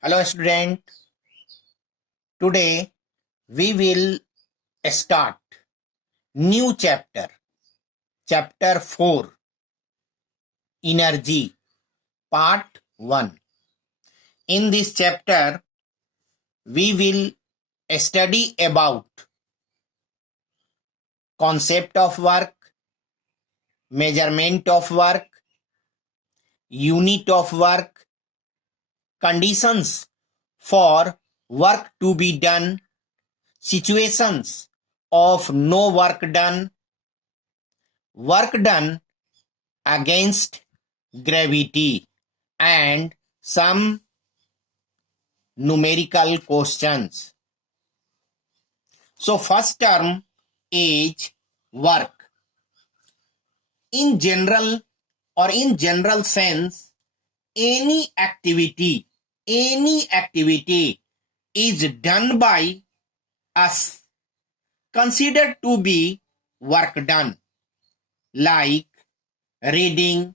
Hello student, today we will start new chapter 4, energy, part 1. In this chapter we will study about concept of work, measurement of work, unit of work, conditions for work to be done, situations of no work done against gravity, and some numerical questions. So first term is work. In general sense, any activity is done by us considered to be work done, like reading,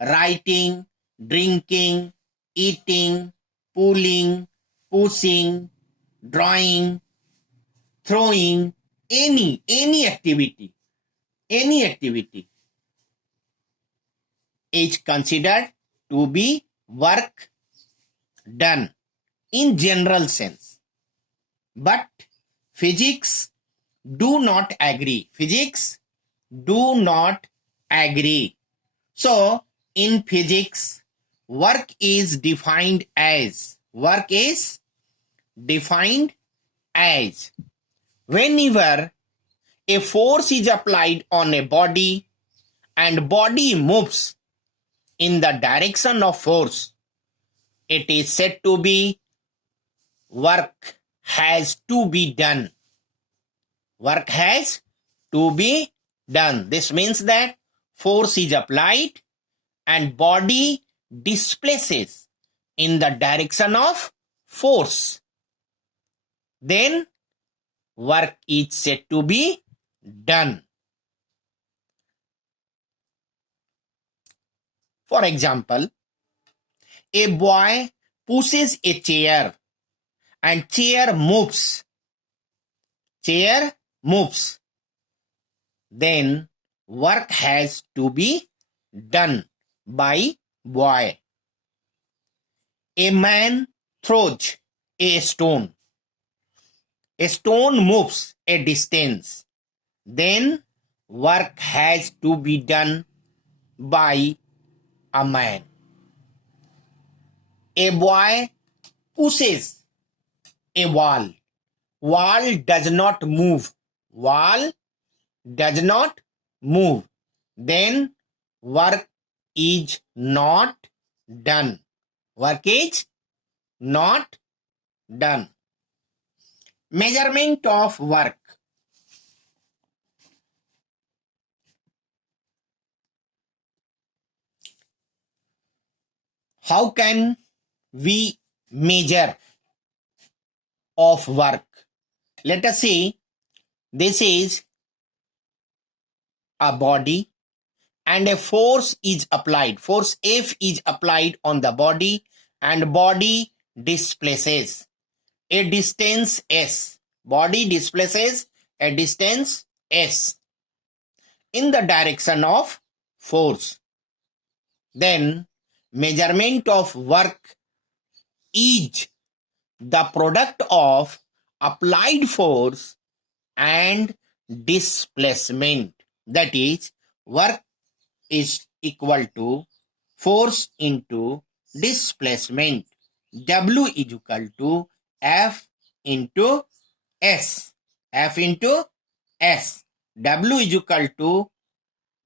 writing, drinking, eating, pulling, pushing, drawing, throwing, any activity is considered to be work done in general sense. But physics do not agree. So in physics, work is defined as whenever a force is applied on a body and body moves in the direction of force, it is said to be work has to be done. This means that force is applied and body displaces in the direction of force. Then work is said to be done. For example, a boy pushes a chair and chair moves. Then work has to be done by boy. A man throws a stone. A stone moves a distance. Then work has to be done by a man. A boy pushes a wall. Wall does not move. Then work is not done. Measurement of work. How can we measure of work? Let us say this is a body and a force is applied. Force F is applied on the body and body displaces a distance S. Body displaces a distance S in the direction of force. Then measurement of work is the product of applied force and displacement. That is, work is equal to force into displacement. W is equal to F into S. W is equal to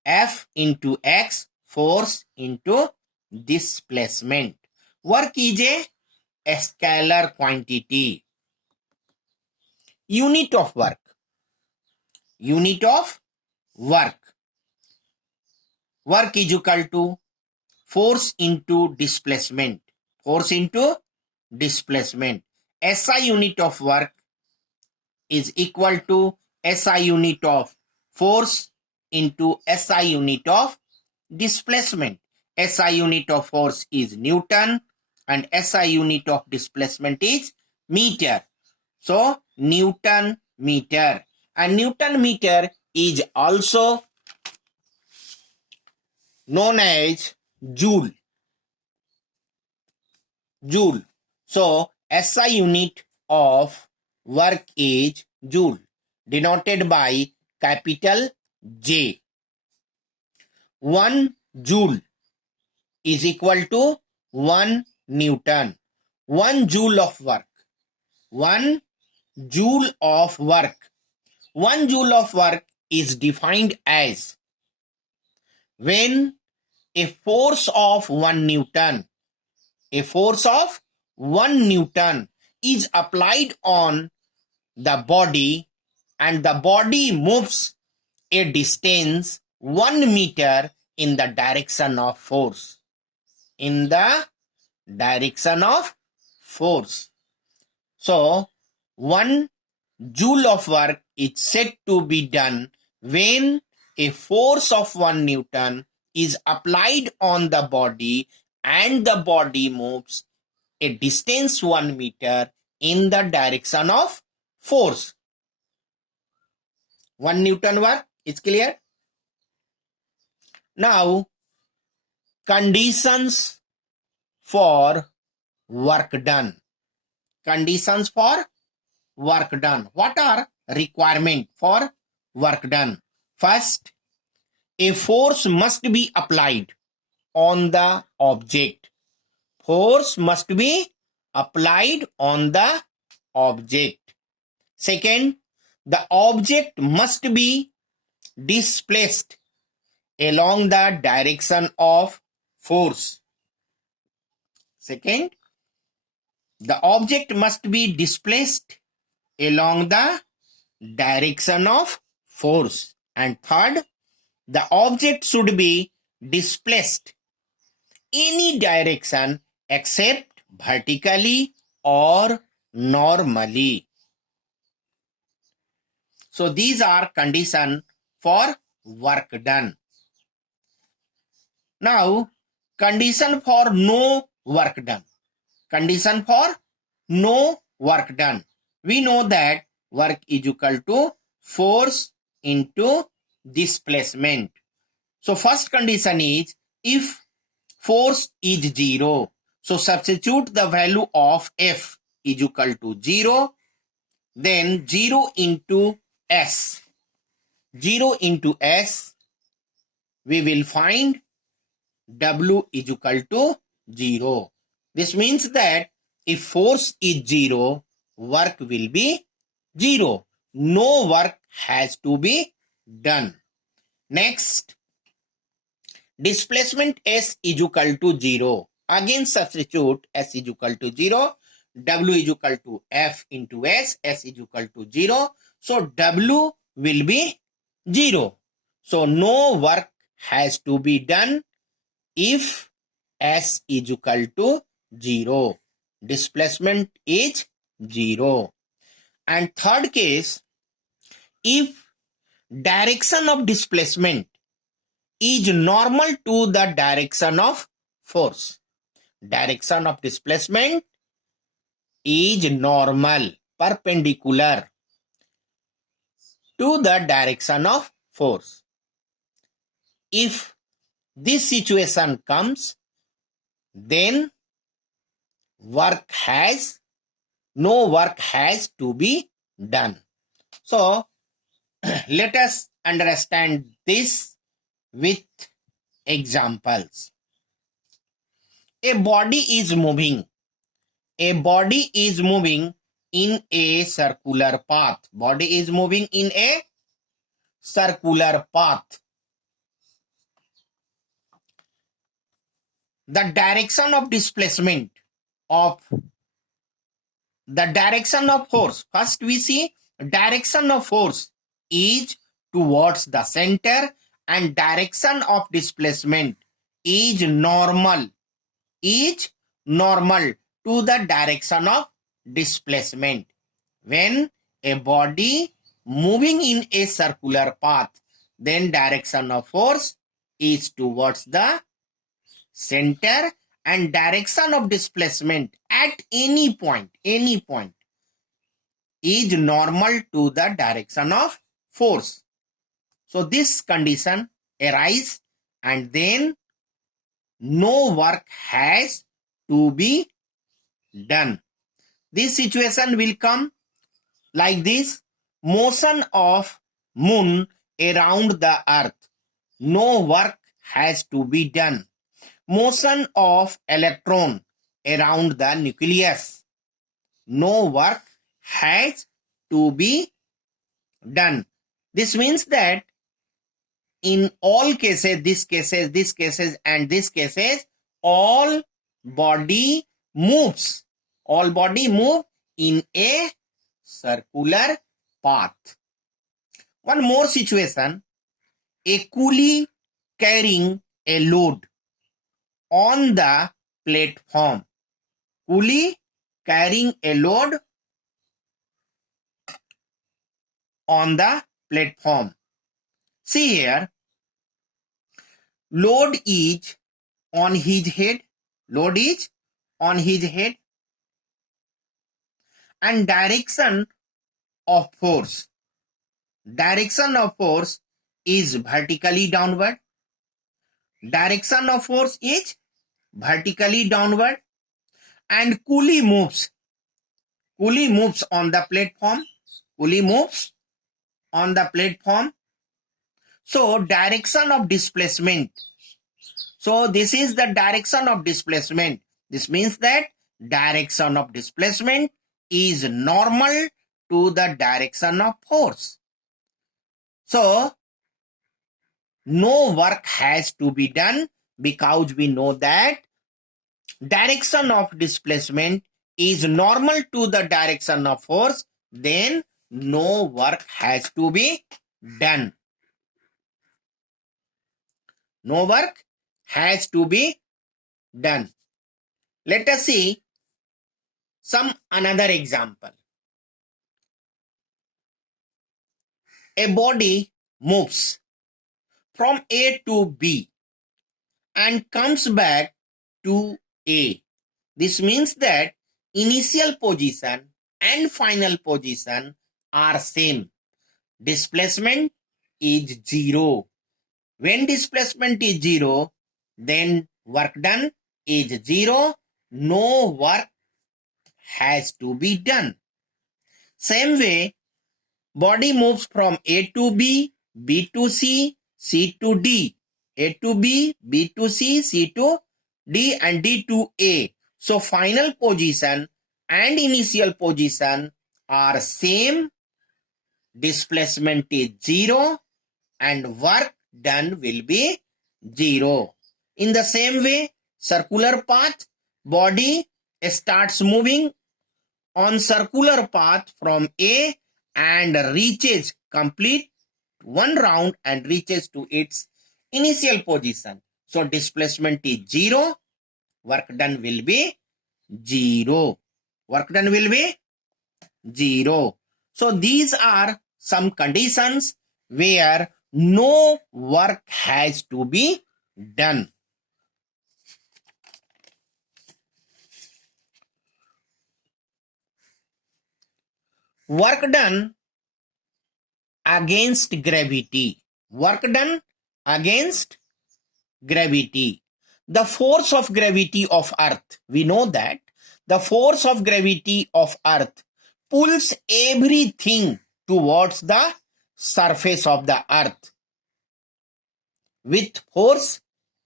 F into X, force into displacement. Work is a scalar quantity. Unit of work. Work is equal to force into displacement. SI unit of work is equal to SI unit of force into SI unit of displacement. SI unit of force is Newton and SI unit of displacement is meter. So Newton meter, and Newton meter is also known as joule. Joule. So SI unit of work is joule, denoted by capital J. 1 joule is equal to 1 Newton. 1 joule of work. 1 joule of work. 1 joule of work is defined as when a force of 1 Newton, a force of 1 Newton is applied on the body and the body moves a distance 1 meter in the direction of force. In the direction of force. So, 1 joule of work is said to be done when a force of 1 Newton is applied on the body and the body moves a distance 1 meter in the direction of force. 1 Newton work is clear? Now, conditions for work done. Conditions for work done. What are requirement for work done? First, a force must be applied on the object. Force must be applied on the object. Second, the object must be displaced along the direction of force. Second, the object must be displaced along the direction of force. And third, the object should be displaced any direction except vertically or normally. So these are conditions for work done. Now, condition for no work done. Condition for no work done. We know that work is equal to force into displacement. So first condition is if force is 0. So substitute the value of F is equal to 0. Then 0 into S. 0 into S, we will find W is equal to 0. This means that if force is 0, work will be 0. No work has to be done. Next, displacement S is equal to 0. Again substitute S is equal to 0. W is equal to F into S. S is equal to 0. So W will be 0. So no work has to be done if S is equal to 0. Displacement is 0. And third case, if direction of displacement is normal to the direction of force. Direction of displacement is normal, perpendicular to the direction of force. If this situation comes, then no work has to be done. So, let us understand this with examples. A body is moving. A body is moving in a circular path. Body is moving in a circular path. The direction of displacement of the direction of force. First we see direction of force is towards the center and direction of displacement is normal to the direction of displacement. When a body moving in a circular path, then direction of force is towards the center and direction of displacement at any point is normal to the direction of force. So this condition arises and then no work has to be done. This situation will come like this: motion of moon around the earth, no work has to be done. Motion of electron around the nucleus, no work has to be done. This means that in all cases, these cases, and these cases, all body moves. All body move in a circular path. One more situation: a coolie carrying a load on the platform. Coolie carrying a load on the platform. See here, load is on his head. Load is on his head. And direction of force. Direction of force is vertically downward. Direction of force is vertically downward. And coolie moves. Coolie moves on the platform. Coolie moves on the platform. So direction of displacement. So this is the direction of displacement. This means that direction of displacement is normal to the direction of force. So no work has to be done because we know that direction of displacement is normal to the direction of force. Then no work has to be done. No work has to be done. Let us see some another example. A body moves from A to B and comes back to A. This means that initial position and final position are same. Displacement is 0. When displacement is 0, then work done is 0. No work has to be done. Same way, body moves from A to B, B to C, C to D, A to B, B to C, C to D, and D to A. So final position and initial position are same. Displacement is 0 and work done will be 0. In the same way, circular path, body starts moving on circular path from A and reaches complete one round and reaches to its initial position. So displacement is 0, work done will be 0. Work done will be 0. So these are some conditions where no work has to be done. Work done against gravity. Work done against gravity. The force of gravity of Earth. We know that the force of gravity of Earth pulls everything towards the surface of the Earth with force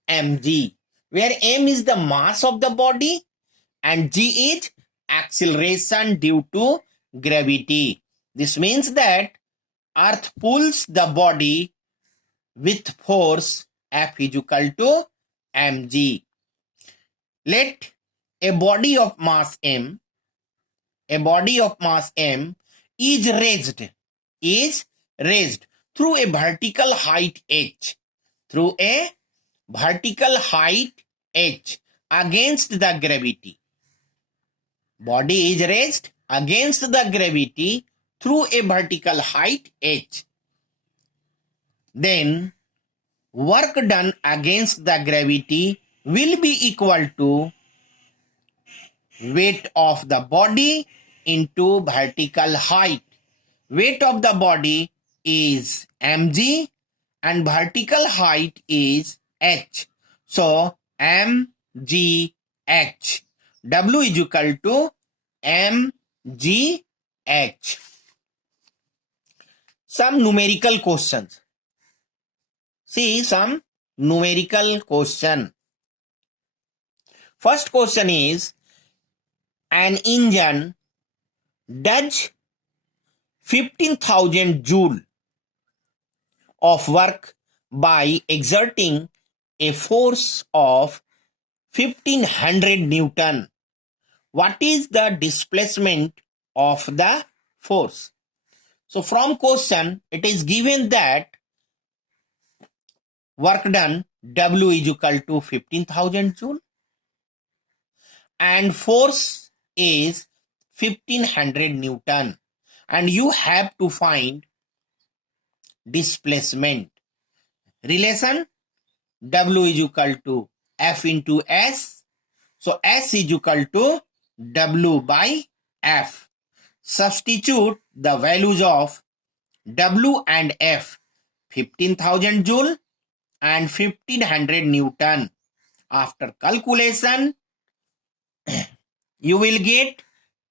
mg, where m is the mass of the body and g is acceleration due to gravity. This means that Earth pulls the body with force F is equal to mg. Let a body of mass m, is raised through a vertical height h, against the gravity. Body is raised against the gravity through a vertical height h. Then work done against the gravity will be equal to weight of the body into vertical height. Weight of the body is mg and vertical height is h. So mgh. W is equal to mgh. Some numerical questions. See some numerical question. First question is, an engine does 15,000 joule of work by exerting a force of 1500 Newton. What is the displacement of the force? So from question, it is given that work done W is equal to 15,000 joule and force is 1500 Newton, and you have to find displacement. Relation W is equal to F into S. So S is equal to W by F. Substitute the values of W and F, 15,000 joule and 1500 Newton. After calculation, you will get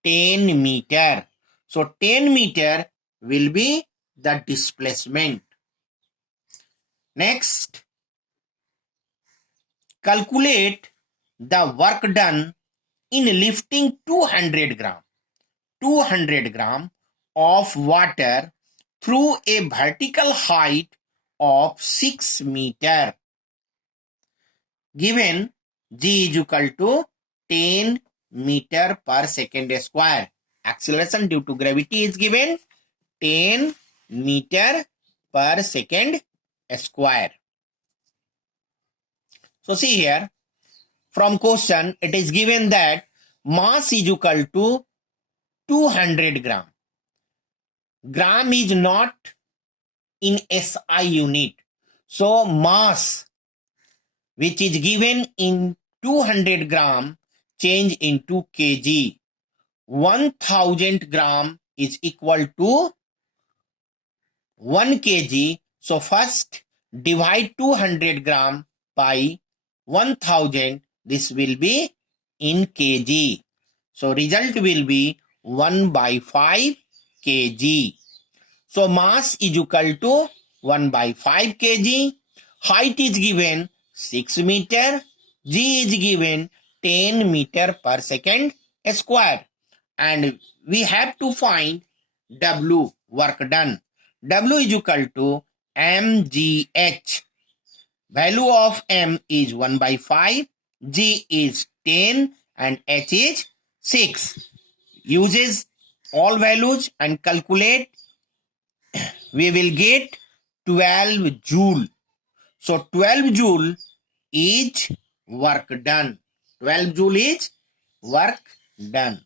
10 meter. So 10 meter will be the displacement. Next, calculate the work done in lifting 200 gram of water through a vertical height of 6 meter. Given G is equal to 10 meter per second square. Acceleration due to gravity is given 10 meter per second square. So see here, from question it is given that mass is equal to 200 gram. Gram is not in SI unit. So mass which is given in 200 gram change into kg. 1000 gram is equal to 1 kg. So first divide 200 gram by 1000. This will be in kg. So result will be 1 by 5 kg. So mass is equal to 1 by 5 kg. Height is given 6 meter. G is given 10 meter per second square. And we have to find W, work done. W is equal to mgh. Value of m is 1 by 5, g is 10 and h is 6. Uses all values and calculate. We will get 12 joule. So 12 joule is work done. 12 joule is work done.